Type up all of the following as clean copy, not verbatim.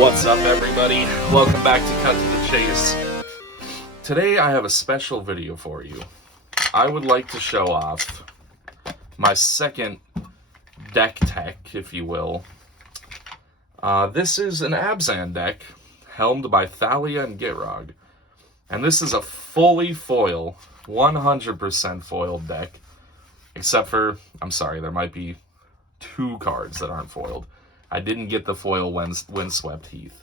What's up, everybody? Welcome back to Cut to the Chase. Today I have a special video for you. I would like to show off my second deck tech, if you will. This is an Abzan deck helmed by Thalia and Gitrog. And this is a fully foil, 100% foiled deck. Except for, I'm sorry, there might be 2 cards that aren't foiled. I didn't get the foil Windswept Heath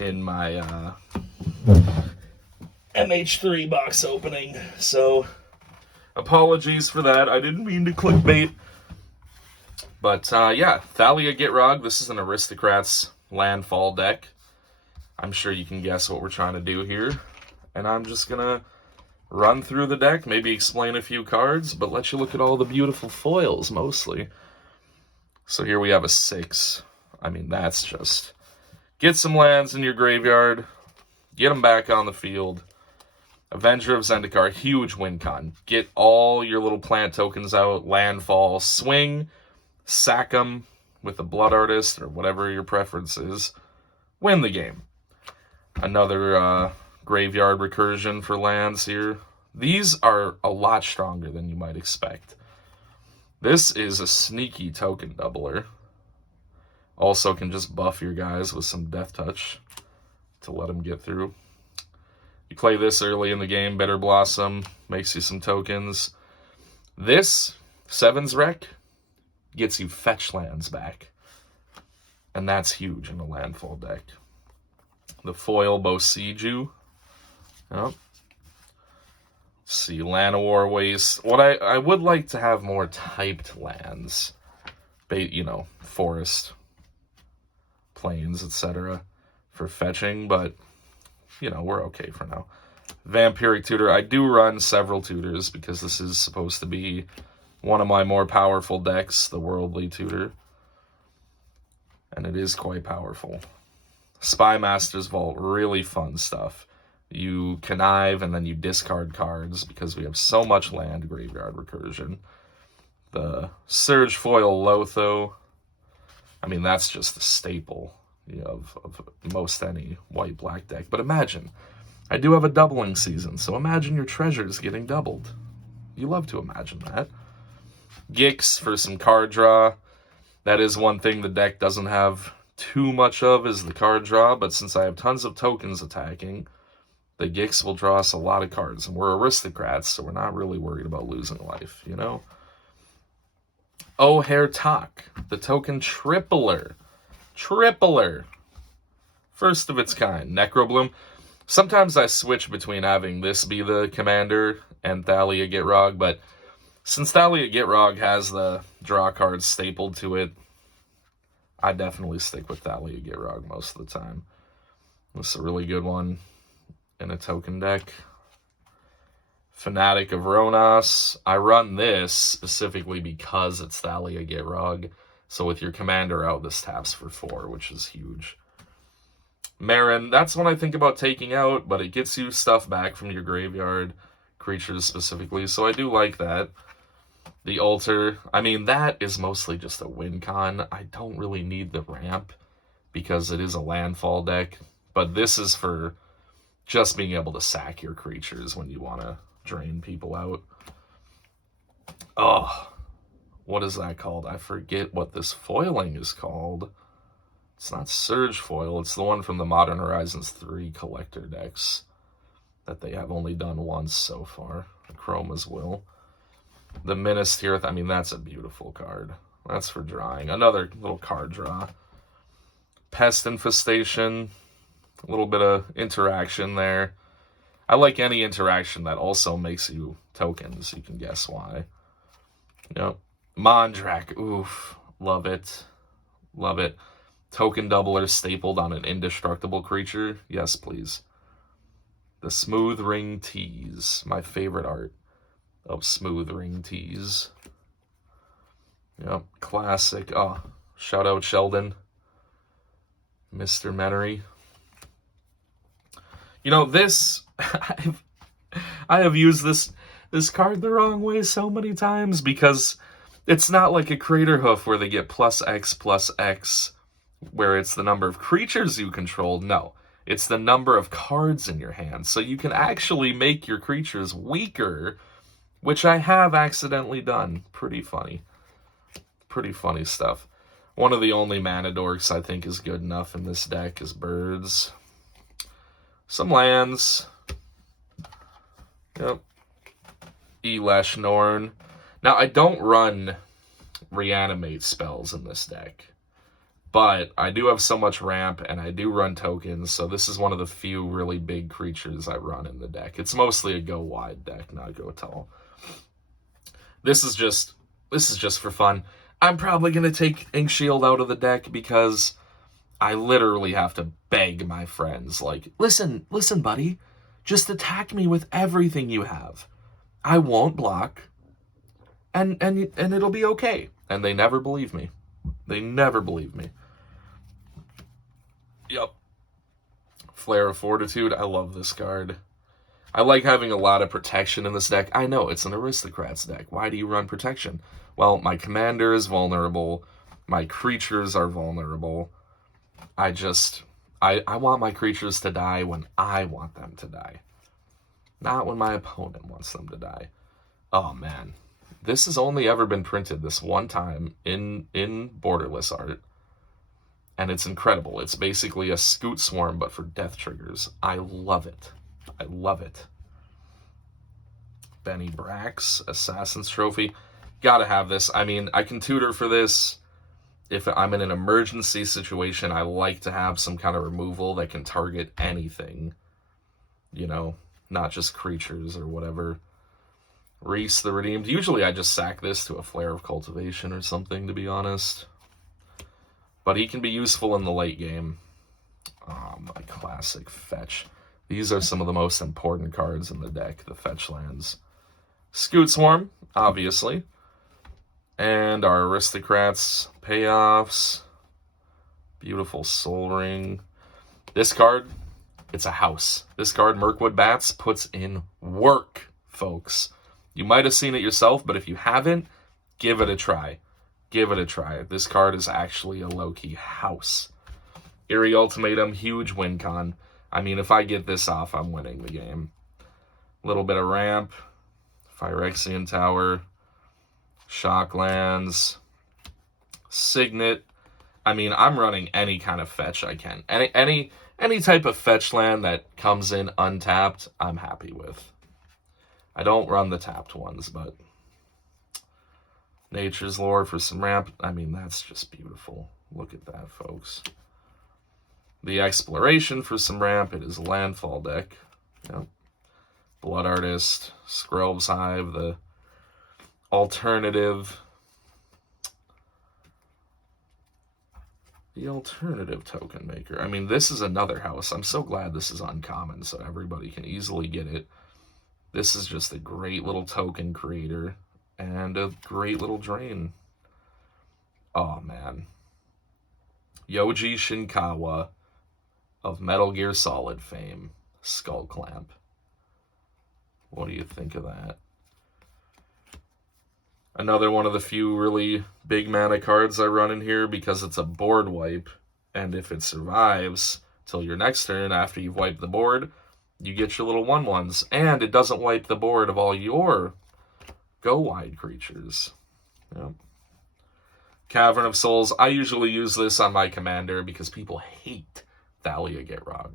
in my MH3 box opening, so apologies for that. I didn't mean to clickbait. But yeah, Thalia Gitrog. This is an Aristocrats landfall deck. I'm sure you can guess what we're trying to do here. And I'm just going to run through the deck, maybe explain a few cards, but let you look at all the beautiful foils mostly. So here we have a 6. I mean, that's just... Get some lands in your graveyard. Get them back on the field. Avenger of Zendikar, huge win con. Get all your little plant tokens out. Landfall. Swing. Sack them with a Blood Artist or whatever your preference is. Win the game. Another graveyard recursion for lands here. These are a lot stronger than you might expect. This is a sneaky token doubler. Also can just buff your guys with some Death Touch to let them get through. You play this early in the game, Bitter Blossom, makes you some tokens. This, 7's Wreck, gets you fetch lands back. And that's huge in a landfall deck. The foil Boseiju. Yep. See, Llanowar Waste. What I would like to have more typed lands. You know, forest, plains, etc. for fetching, but, you know, we're okay for now. Vampiric Tutor. I do run several tutors because this is supposed to be one of my more powerful decks, the Worldly Tutor. And it is quite powerful. Spy Master's Vault, really fun stuff. You connive and then you discard cards because we have so much land graveyard recursion. The Surge Foil Lotho, I mean, that's just a staple, you know, of most any white-black deck. But imagine, I do have a doubling season, so imagine your treasures getting doubled. You love to imagine that. Gix for some card draw. That is one thing the deck doesn't have too much of, is the card draw, but since I have tons of tokens attacking, the Gix will draw us a lot of cards, and we're Aristocrats, so we're not really worried about losing life, you know? Oh, Hair Talk, the token tripler. Tripler. First of its kind. Necrobloom. Sometimes I switch between having this be the commander and Thalia Gitrog, but since Thalia Gitrog has the draw cards stapled to it, I definitely stick with Thalia Gitrog most of the time. This is a really good one in a token deck. Fanatic of Ronas. I run this specifically because it's Thalia Gitrog. So with your commander out, this taps for 4, which is huge. Marin, that's one I think about taking out, but it gets you stuff back from your graveyard, creatures specifically, so I do like that. The Altar, I mean, that is mostly just a win con. I don't really need the ramp because it is a landfall deck, but this is for just being able to sack your creatures when you want to drain people out. Oh, what is that called? I forget what this foiling is called. It's not Surge Foil. It's the one from the Modern Horizons 3 collector decks that they have only done once so far. Chroma's Will. The Minister, I mean, that's a beautiful card. That's for drawing. Another little card draw. Pest Infestation. A little bit of interaction there. I like any interaction that also makes you tokens. You can guess why. Yep. Mondrak. Oof. Love it. Love it. Token doubler stapled on an indestructible creature. Yes, please. The Smooth Ring Tease. My favorite art of Smooth Ring Tease. Yep. Classic. Oh, shout out Sheldon. Mr. Menery. You know, this... I have used this card the wrong way so many times because it's not like a Crater Hoof where they get +X where it's the number of creatures you control. No, it's the number of cards in your hand. So you can actually make your creatures weaker, which I have accidentally done. Pretty funny. Pretty funny stuff. One of the only mana dorks I think is good enough in this deck is birds. Some lands. Yep. Elesh Norn. Now, I don't run reanimate spells in this deck, but I do have so much ramp, and I do run tokens, so this is one of the few really big creatures I run in the deck. It's mostly a go wide deck, not go tall. This is just for fun. I'm probably going to take Ink Shield out of the deck because I literally have to beg my friends, like, listen, buddy, just attack me with everything you have. I won't block, and it'll be okay. And they never believe me. They never believe me. Yep. Flare of Fortitude. I love this card. I like having a lot of protection in this deck. I know, it's an Aristocrats deck. Why do you run protection? Well, my commander is vulnerable. My creatures are vulnerable. I want my creatures to die when I want them to die. Not when my opponent wants them to die. Oh, man. This has only ever been printed this one time in borderless art. And it's incredible. It's basically a Scoot Swarm, but for death triggers. I love it. I love it. Benny Brax, Assassin's Trophy. Gotta have this. I mean, I can tutor for this. If I'm in an emergency situation, I like to have some kind of removal that can target anything. You know, not just creatures or whatever. Reese the Redeemed. Usually I just sack this to a Flare of Cultivation or something, to be honest. But he can be useful in the late game. Oh, my classic fetch. These are some of the most important cards in the deck, the fetch lands. Scoot Swarm, obviously. And our Aristocrats payoffs. Beautiful Soul Ring. This card, it's a house. This card, Mirkwood Bats, puts in work, folks. You might have seen it yourself, but if you haven't, give it a try. Give it a try. This card is actually a low-key house. Eerie Ultimatum, huge win con. I mean, if I get this off, I'm winning the game. A little bit of ramp. Phyrexian Tower. Shocklands. Signet. I mean, I'm running any kind of fetch I can. Any type of fetch land that comes in untapped, I'm happy with. I don't run the tapped ones, but Nature's Lore for some ramp. I mean, that's just beautiful. Look at that, folks. The Exploration for some ramp. It is a landfall deck. Yep. Blood Artist, Skrelv's Hive, the alternative. The alternative token maker. I mean, this is another house. I'm so glad this is uncommon so everybody can easily get it. This is just a great little token creator and a great little drain. Oh, man. Yoji Shinkawa of Metal Gear Solid fame. Skull Clamp. What do you think of that? Another one of the few really big mana cards I run in here because it's a board wipe. And if it survives till your next turn after you've wiped the board, you get your little 1/1s. And it doesn't wipe the board of all your go-wide creatures. Yep. Cavern of Souls. I usually use this on my commander because people hate Thalia Gitrog.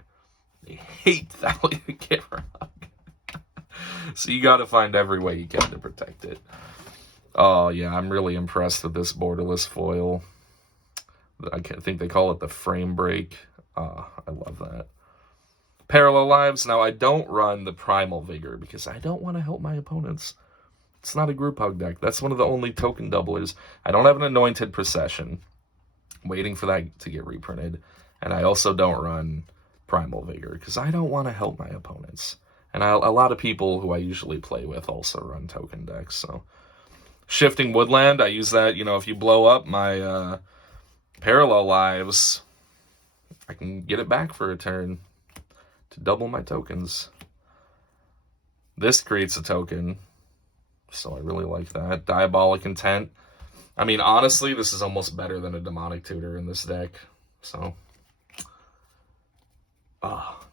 They hate Thalia Gitrog. So you got to find every way you can to protect it. Oh, yeah, I'm really impressed with this borderless foil. I think they call it the frame break. I love that. Parallel Lives. Now, I don't run the Primal Vigor because I don't want to help my opponents. It's not a group hug deck. That's one of the only token doublers. I don't have an Anointed Procession. Waiting for that to get reprinted. And I also don't run Primal Vigor because I don't want to help my opponents. And a lot of people who I usually play with also run token decks, so... Shifting Woodland, I use that, you know, if you blow up my Parallel Lives, I can get it back for a turn to double my tokens. This creates a token, so I really like that. Diabolic Intent. I mean, honestly, this is almost better than a Demonic Tutor in this deck. So,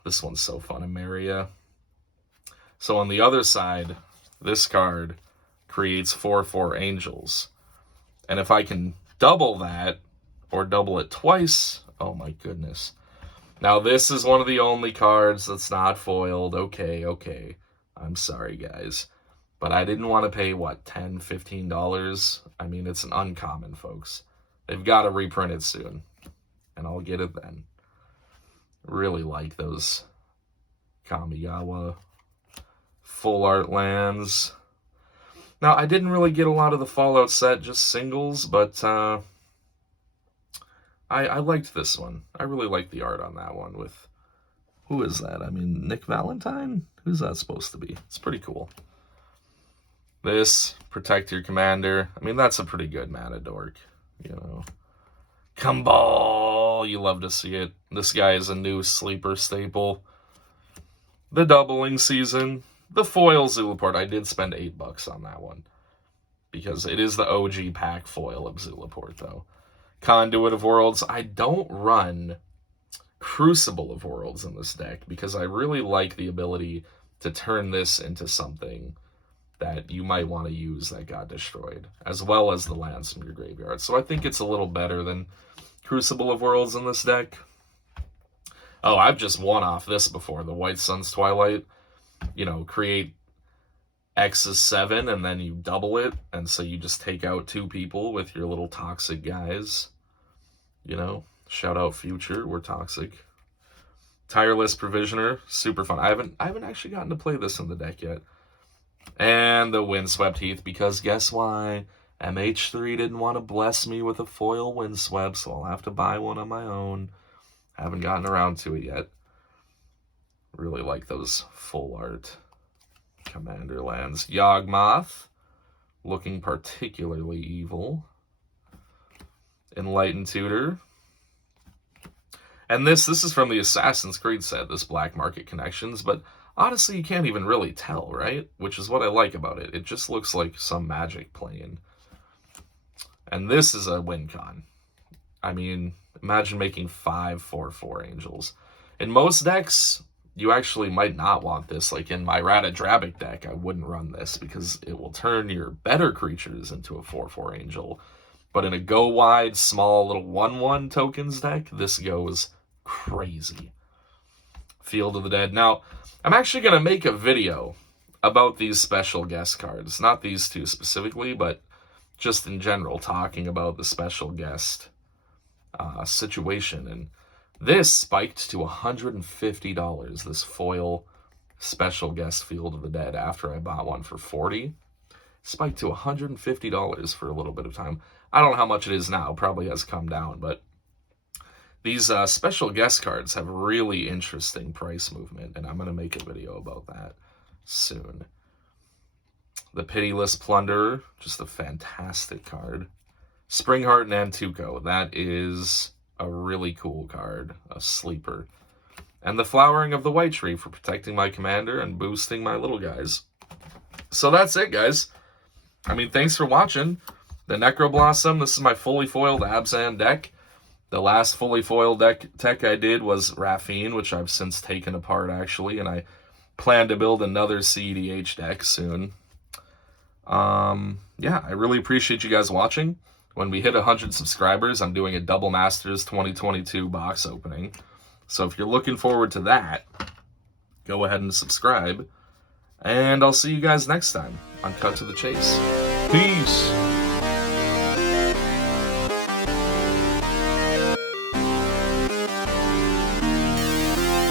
this one's so fun in Maria. So on the other side, this card creates 4/4 angels. And if I can double that, or double it twice, oh my goodness. Now this is one of the only cards that's not foiled. Okay. I'm sorry, guys. But I didn't want to pay, what, $10, $15? I mean, it's an uncommon, folks. They've got to reprint it soon. And I'll get it then. Really like those Kamigawa full art lands. Now, I didn't really get a lot of the Fallout set, just singles, but I liked this one. I really liked the art on that one with, who is that? I mean, Nick Valentine? Who's that supposed to be? It's pretty cool. This, protect your commander. I mean, that's a pretty good mana dork, you know. Kumball, you love to see it. This guy is a new sleeper staple. The doubling season. The foil Zulaport, I did spend $8 on that one. Because it is the OG pack foil of Zulaport, though. Conduit of Worlds. I don't run Crucible of Worlds in this deck because I really like the ability to turn this into something that you might want to use that got destroyed, as well as the lands from your graveyard. So I think it's a little better than Crucible of Worlds in this deck. Oh, I've just won off this before, the White Sun's Twilight. You know, create X is 7, and then you double it, and so you just take out 2 people with your little toxic guys. You know, shout out Future, we're toxic. Tireless Provisioner, super fun. I haven't actually gotten to play this in the deck yet. And the Windswept Heath, because guess why? MH3 didn't want to bless me with a foil Windswept, so I'll have to buy one on my own. Haven't gotten around to it yet. Really like those full art commander lands. Yawgmoth, looking particularly evil. Enlightened Tutor. And this is from the Assassin's Creed set, this Black Market Connections, but honestly, you can't even really tell, right? Which is what I like about it. It just looks like some Magic plane. And this is a win con. I mean, imagine making 5 4/4 angels. In most decks, you actually might not want this. Like in my Rata Drabic deck, I wouldn't run this because it will turn your better creatures into a 4/4 angel. But in a go-wide, small, little 1/1 tokens deck, this goes crazy. Field of the Dead. Now, I'm actually going to make a video about these special guest cards. Not these two specifically, but just in general, talking about the special guest situation. And this spiked to $150, this foil special guest Field of the Dead, after I bought one for $40. Spiked to $150 for a little bit of time. I don't know how much it is now. Probably has come down, but these special guest cards have really interesting price movement, and I'm going to make a video about that soon. The Pitiless Plunderer, just a fantastic card. Springheart Nantuko, that is a really cool card, a sleeper. And the Flowering of the White Tree for protecting my commander and boosting my little guys. So that's it, guys. I mean, thanks for watching. The Necroblossom, this is my fully foiled Abzan deck. The last fully foiled deck I did was Raffine, which I've since taken apart, actually, and I plan to build another CEDH deck soon. Yeah, I really appreciate you guys watching. When we hit 100 subscribers, I'm doing a Double Masters 2022 box opening. So if you're looking forward to that, go ahead and subscribe. And I'll see you guys next time on Cut to the Chase. Peace!